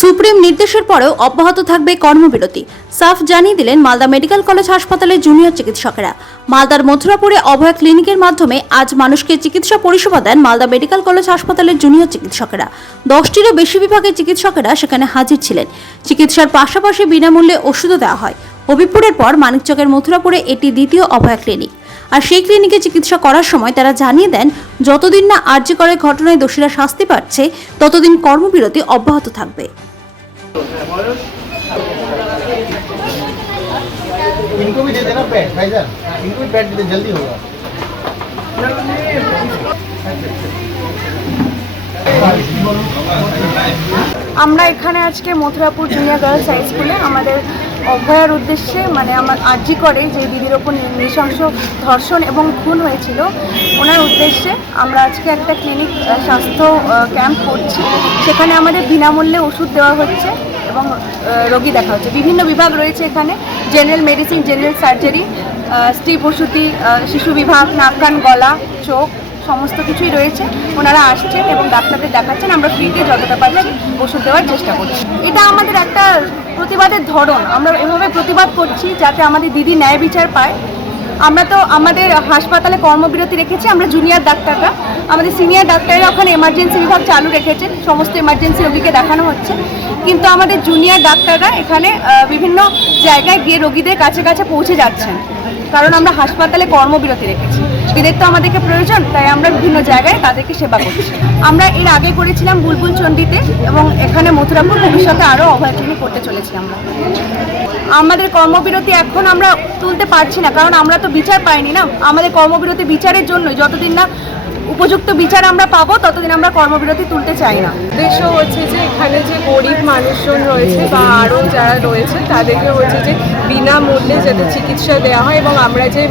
Supreme নির্দেশের পরেও অব্যাহত থাকবে কর্মবিরতি। সাফ জানিয়ে দিলেন মালদা মেডিকেল কলেজ হাসপাতালের জুনিয়র চিকিৎসকেরা। মালদার মথুরাপুরে অভয় ক্লিনিকের মাধ্যমে আজ মানুষকে চিকিৎসা পরিষেবা দেন মালদা মেডিকেল কলেজ হাসপাতালের জুনিয়র চিকিৎসকেরা। দশটিরও বেশি বিভাগের চিকিৎসকেরা সেখানে হাজির ছিলেন। চিকিৎসার পাশাপাশি বিনামূল্যে ওষুধও দেওয়া হয়। হবিপুরের পর মানিকচকের মথুরাপুরে এটি দ্বিতীয় অভয় ক্লিনিক। আর সেই ক্লিনিকে চিকিৎসা করার সময় তারা জানিয়ে দেন যতদিন না আর্জি করে ঘটনায় দোষীরা শাস্তি পাচ্ছে ততদিন কর্মবিরতি অব্যাহত থাকবে इनको भी दे देना पैड भाईजान इनको भी पैड दे दे जल्दी होगा আমরা এখানে আজকে মথুরাপুর জুনিয়র গার্লস হাই স্কুলে আমাদের অভয়ার উদ্দেশ্যে মানে আমার আর্জি করে যে দিদির ওপর নৃশংস ধর্ষণ এবং খুন হয়েছিল, ওনার উদ্দেশ্যে আমরা আজকে একটা ক্লিনিক স্বাস্থ্য ক্যাম্প করছি। সেখানে আমাদের বিনামূল্যে ওষুধ দেওয়া হচ্ছে এবং রোগী দেখা হচ্ছে। বিভিন্ন বিভাগ রয়েছে এখানে জেনারেল মেডিসিন জেনারেল সার্জারি স্ত্রী প্রসূতি শিশু বিভাগ, নাক, কান, গলা, চোখ সমস্ত কিছুই রয়েছে। ওনারা আসছেন এবং ডাক্তারদের দেখাচ্ছেন। আমরা ফ্রিতে যতটা পারছি ওষুধ দেওয়ার চেষ্টা করছি। এটা আমাদের একটা প্রতিবাদের ধরন। আমরা এভাবে প্রতিবাদ করছি যাতে আমাদের দিদি ন্যায় বিচার পায়। আমরা তো আমাদের হাসপাতালে কর্মবিরতি রেখেছি। আমরা জুনিয়র ডাক্তাররা। আমাদের সিনিয়র ডাক্তাররা ওখানে এমার্জেন্সি বিভাগ চালু রেখেছেন সমস্ত এমার্জেন্সি রোগীকে দেখানো হচ্ছে। কিন্তু আমাদের জুনিয়র ডাক্তাররা এখানে বিভিন্ন জায়গায় গিয়ে রোগীদের কাছে কাছে পৌঁছে যাচ্ছেন। কারণ আমরা হাসপাতালে কর্মবিরতি রেখেছি। এদের তো আমাদেরকে প্রয়োজন, তাই আমরা বিভিন্ন জায়গায় তাদেরকে সেবা করছি। আমরা এর আগে করেছিলাম বুলবুল চণ্ডীতে এবং এখানে মথুরাপুর ভবিষ্যতে আরও অভয় করতে চলেছি আমরা। আমাদের কর্মবিরতি এখন আমরা তুলতে পারছি না, কারণ আমরা তো বিচার পাইনি না। আমাদের কর্মবিরতি বিচারের জন্য যতদিন না উপযুক্ত বিচার আমরা পাবো, ততদিন আমরা কর্মবিরতি তুলতে চাই না। উদ্দেশ্য হচ্ছে যে এখানে যে গরিব মানুষজন রয়েছে বা আরও যারা রয়েছে, তাদেরকে হচ্ছে যে বিনামূল্যে যাতে চিকিৎসা দেওয়া হয় এবং আমরা যে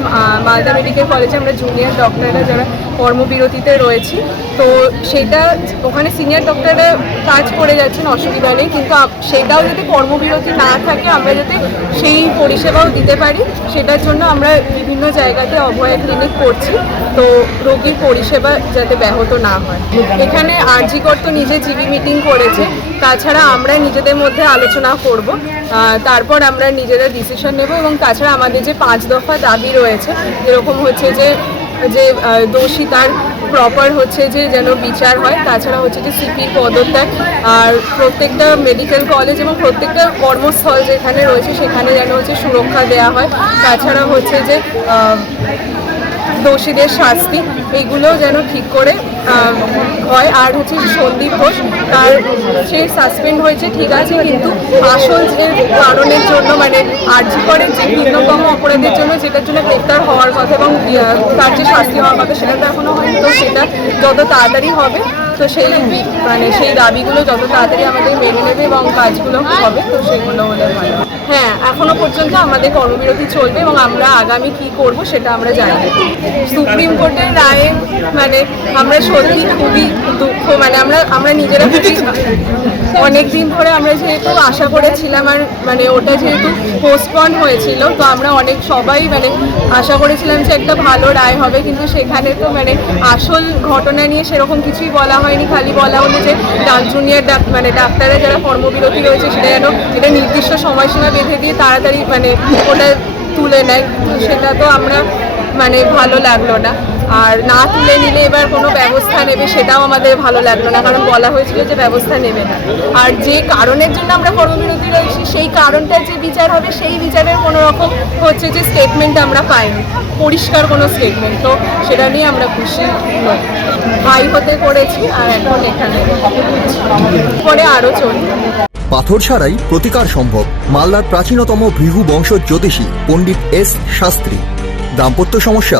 মালদা মেডিকেল কলেজে আমরা জুনিয়র ডক্টররা যারা কর্মবিরতিতে রয়েছি, তো সেটা ওখানে সিনিয়র ডক্টররা কাজ করে যাচ্ছেন, অসুবিধা নেই, কিন্তু সেটাও যাতে কর্মবিরতি না থাকে, আমরা যাতে সেই পরিষেবাও দিতে পারি, সেটার জন্য আমরা বিভিন্ন জায়গাতে অভয় ক্লিনিক করছি। তো রোগীর পরিষেবা যাতে ব্যাহত না হয়। এখানে আরজিকর তো নিজে জিবি মিটিং করেছে। তাছাড়া আমরা নিজেদের মধ্যে আলোচনা করব। তারপর আমরা নিজেরা ডিসিশন নেব এবং তাছাড়া আমাদের যে পাঁচ দফা দাবি রয়েছে, যেরকম হচ্ছে যে যে দোষী তার প্রপার হচ্ছে যে যেন বিচার হয়, তাছাড়া হচ্ছে যে সিপির পদত্যাগ আর প্রত্যেকটা মেডিকেল কলেজ এবং প্রত্যেকটা কর্মস্থল যেখানে রয়েছে, সেখানে যেন হচ্ছে সুরক্ষা দেওয়া হয়। তাছাড়া হচ্ছে যে দোষীদের শাস্তি এগুলো যেন ঠিক করে হয়। আর হচ্ছে সন্দীপ ঘোষ, তার সে সাসপেন্ড হয়েছে, ঠিক আছে, কিন্তু আসল যে কারণের জন্য মানে আর্জি করেন যে ভিন্নতম অপরাধের জন্য, যেটার জন্য গ্রেপ্তার হওয়ার কথা এবং তার যে শাস্তি হওয়ার কথা, সেটা তো এখনও হয়নি, তো সেটা যত তাড়াতাড়ি হবে তো সেই মানে সেই দাবিগুলো যত তাড়াতাড়ি আমাদের মেনে নেবে এবং কাজগুলো হবে, তো সেগুলো হলে হ্যাঁ এখনও পর্যন্ত আমাদের কর্মবিরতি চলবে এবং আমরা আগামী কি করব সেটা আমরা জানি সুপ্রিম কোর্টের রায়ে মানে আমরা সত্যি খুবই দুঃখ মানে আমরা আমরা নিজেরা অনেক দিন ধরে আমরা যেহেতু আশা করেছিলাম আর মানে ওটা যেহেতু পোস্টপন হয়েছিল, তো আমরা অনেক সবাই মানে আশা করেছিলাম যে একটা ভালো রায় হবে, কিন্তু সেখানে তো মানে আসল ঘটনা নিয়ে সেরকম কিছুই বলা হয়নি, খালি বলা হলো যে ডাক জুনিয়র ডাক মানে ডাক্তারের যারা কর্মবিরতি রয়েছে সেটা যেন এটা নির্দিষ্ট সময়সীমা বেঁধে দিয়ে তাড়াতাড়ি মানে ওটা তুলে নেয়। সেটা তো আমরা মানে ভালো লাগল না। আর না তুলে নিলে এবার কোনো ব্যবস্থা নেবে সেটাও আমাদের ভালো লাগল না, কারণ বলা হয়েছিল যে ব্যবস্থা নেবে না। আর যে কারণের জন্য আমরা কর্মবিরতি রয়েছি, সেই কারণটার যে বিচার হবে, সেই বিচারের কোনো রকম হচ্ছে যে স্টেটমেন্ট আমরা পাইনি। পরিষ্কার কোনো স্টেটমেন্ট তো সেটা নিয়ে আমরা খুশি ভাই হতে করেছি, আর এখন এখানে পরে আরও চলবে পাথর ছাড়াই প্রতিকার সম্ভব, মালদার প্রাচীনতম ভৃগু বংশ জ্যোতিষী পণ্ডিত এস শাস্ত্রী। দাম্পত্য সমস্যা